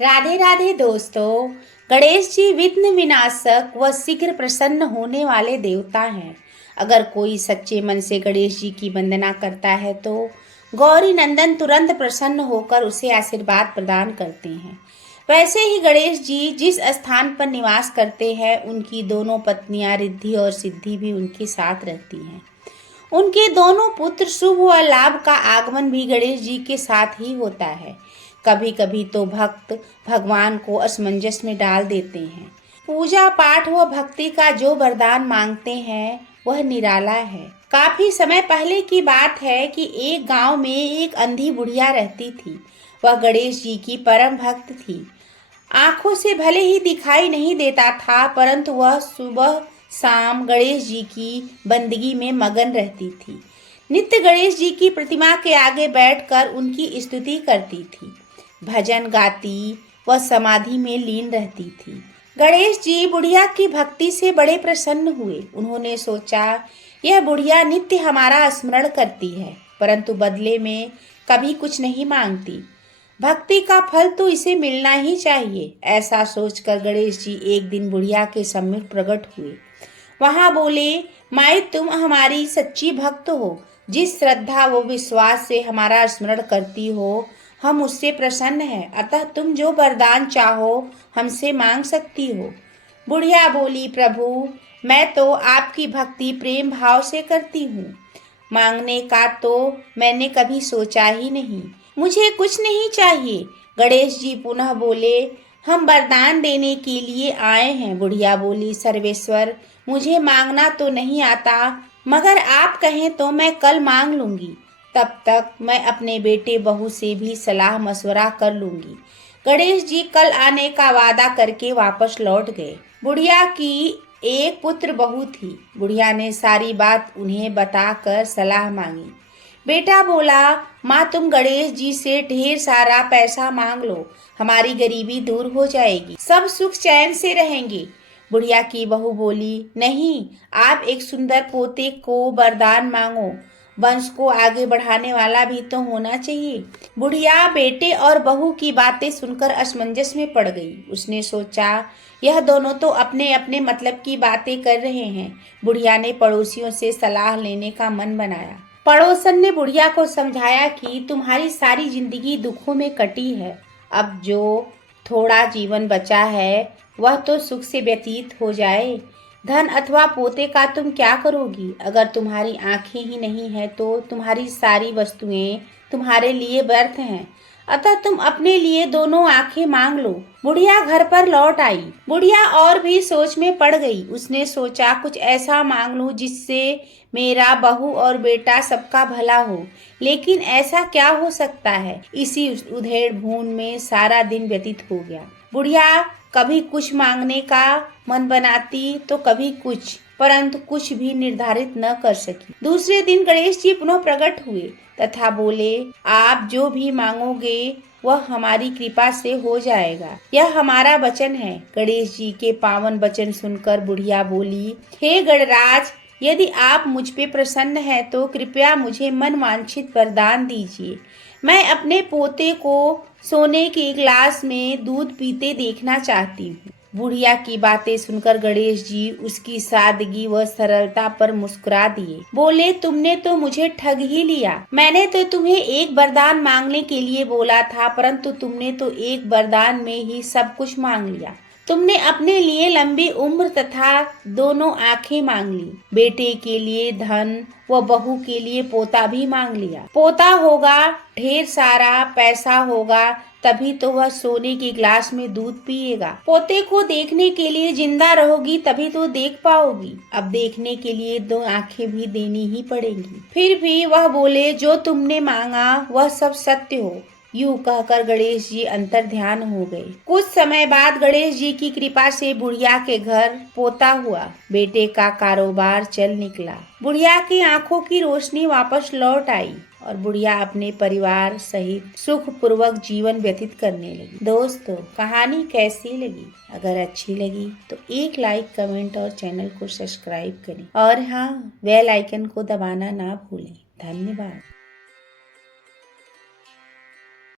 राधे राधे दोस्तों। गणेश जी विघ्न विनाशक व शीघ्र प्रसन्न होने वाले देवता हैं। अगर कोई सच्चे मन से गणेश जी की वंदना करता है तो गौरी नंदन तुरंत प्रसन्न होकर उसे आशीर्वाद प्रदान करते हैं। वैसे ही गणेश जी जिस स्थान पर निवास करते हैं उनकी दोनों पत्नियां रिद्धि और सिद्धि भी उनके साथ रहती हैं। उनके दोनों पुत्र शुभ व लाभ का आगमन भी गणेश जी के साथ ही होता है। कभी कभी तो भक्त भगवान को असमंजस में डाल देते हैं। पूजा पाठ व भक्ति का जो वरदान मांगते हैं वह निराला है। काफी समय पहले की बात है कि एक गांव में एक अंधी बुढ़िया रहती थी। वह गणेश जी की परम भक्त थी। आंखों से भले ही दिखाई नहीं देता था, परंतु वह सुबह शाम गणेश जी की बंदगी में मगन रहती थी। नित्य गणेश जी की प्रतिमा के आगे बैठकर उनकी स्तुति करती थी, भजन गाती व समाधि में लीन रहती थी। गणेश जी बुढ़िया की भक्ति से बड़े प्रसन्न हुए। उन्होंने सोचा, यह बुढ़िया नित्य हमारा स्मरण करती है, परंतु बदले में कभी कुछ नहीं मांगती। भक्ति का फल तो इसे मिलना ही चाहिए। ऐसा सोचकर गणेश जी एक दिन बुढ़िया के सम्मुख प्रकट हुए। वहां बोले, माई तुम हमारी सच्ची भक्त हो। जिस श्रद्धा व विश्वास से हमारा स्मरण करती हो हम उससे प्रसन्न हैं। अतः तुम जो वरदान चाहो हमसे मांग सकती हो। बुढ़िया बोली, प्रभु मैं तो आपकी भक्ति प्रेम भाव से करती हूँ। मांगने का तो मैंने कभी सोचा ही नहीं। मुझे कुछ नहीं चाहिए। गणेश जी पुनः बोले, हम वरदान देने के लिए आए हैं। बुढ़िया बोली, सर्वेश्वर मुझे मांगना तो नहीं आता, मगर आप कहें तो मैं कल मांग लूंगी। तब तक मैं अपने बेटे बहू से भी सलाह मशवरा कर लूंगी। गणेश जी कल आने का वादा करके वापस लौट गए। बुढ़िया की एक पुत्र बहू थी। बुढ़िया ने सारी बात उन्हें बताकर सलाह मांगी। बेटा बोला, माँ तुम गणेश जी से ढेर सारा पैसा मांग लो, हमारी गरीबी दूर हो जाएगी, सब सुख चैन से रहेंगे। बुढ़िया की बहू बोली, नहीं, आप एक सुंदर पोते को वरदान मांगो, वंश को आगे बढ़ाने वाला भी तो होना चाहिए। बुढ़िया बेटे और बहू की बातें सुनकर असमंजस में पड़ गई। उसने सोचा, यह दोनों तो अपने अपने मतलब की बातें कर रहे हैं। बुढ़िया ने पड़ोसियों से सलाह लेने का मन बनाया। पड़ोसन ने बुढ़िया को समझाया कि तुम्हारी सारी जिंदगी दुखों में कटी है, अब जो थोड़ा जीवन बचा है वह तो सुख से व्यतीत हो जाए। धन अथवा पोते का तुम क्या करोगी? अगर तुम्हारी आंखें ही नहीं है तो तुम्हारी सारी वस्तुएं तुम्हारे लिए व्यर्थ हैं। अतः तुम अपने लिए दोनों आंखें मांग लो। बुढ़िया घर पर लौट आई। बुढ़िया और भी सोच में पड़ गई। उसने सोचा, कुछ ऐसा मांग लूं जिससे मेरा बहू और बेटा सबका भला हो। लेकिन ऐसा क्या हो सकता है? इसी उधेड़ बुन में सारा दिन व्यतीत हो गया। बुढ़िया कभी कुछ मांगने का मन बनाती तो कभी कुछ, परंतु कुछ भी निर्धारित न कर सकी। दूसरे दिन गणेश जी पुनः प्रकट हुए तथा बोले, आप जो भी मांगोगे वह हमारी कृपा से हो जाएगा, यह हमारा वचन है। गणेश जी के पावन वचन सुनकर बुढ़िया बोली, हे गणराज, यदि आप मुझ पे प्रसन्न हैं तो कृपया मुझे मन वांछित वरदान दीजिए। मैं अपने पोते को सोने के गिलास में दूध पीते देखना चाहती हूँ। बुढ़िया की बातें सुनकर गणेश जी उसकी सादगी व सरलता पर मुस्कुरा दिए। बोले, तुमने तो मुझे ठग ही लिया। मैंने तो तुम्हें एक वरदान मांगने के लिए बोला था, परंतु तुमने तो एक वरदान में ही सब कुछ मांग लिया। तुमने अपने लिए लंबी उम्र तथा दोनों आंखें मांग ली, बेटे के लिए धन व बहू के लिए पोता भी मांग लिया। पोता होगा, ढेर सारा पैसा होगा, तभी तो वह सोने के गिलास में दूध पिएगा। पोते को देखने के लिए जिंदा रहोगी तभी तो देख पाओगी। अब देखने के लिए दो आंखें भी देनी ही पड़ेंगी। फिर भी वह बोले, जो तुमने मांगा वह सब सत्य हो। यूं कहकर गणेश जी अंतर ध्यान हो गए। कुछ समय बाद गणेश जी की कृपा से बुढ़िया के घर पोता हुआ। बेटे का कारोबार चल निकला। बुढ़िया की आंखों की रोशनी वापस लौट आई और बुढ़िया अपने परिवार सहित सुख पूर्वक जीवन व्यतीत करने लगी। दोस्तों, कहानी कैसी लगी? अगर अच्छी लगी तो एक लाइक, कमेंट और चैनल को सब्सक्राइब करें और हाँ, बेल आइकन को दबाना ना भूलें। धन्यवाद।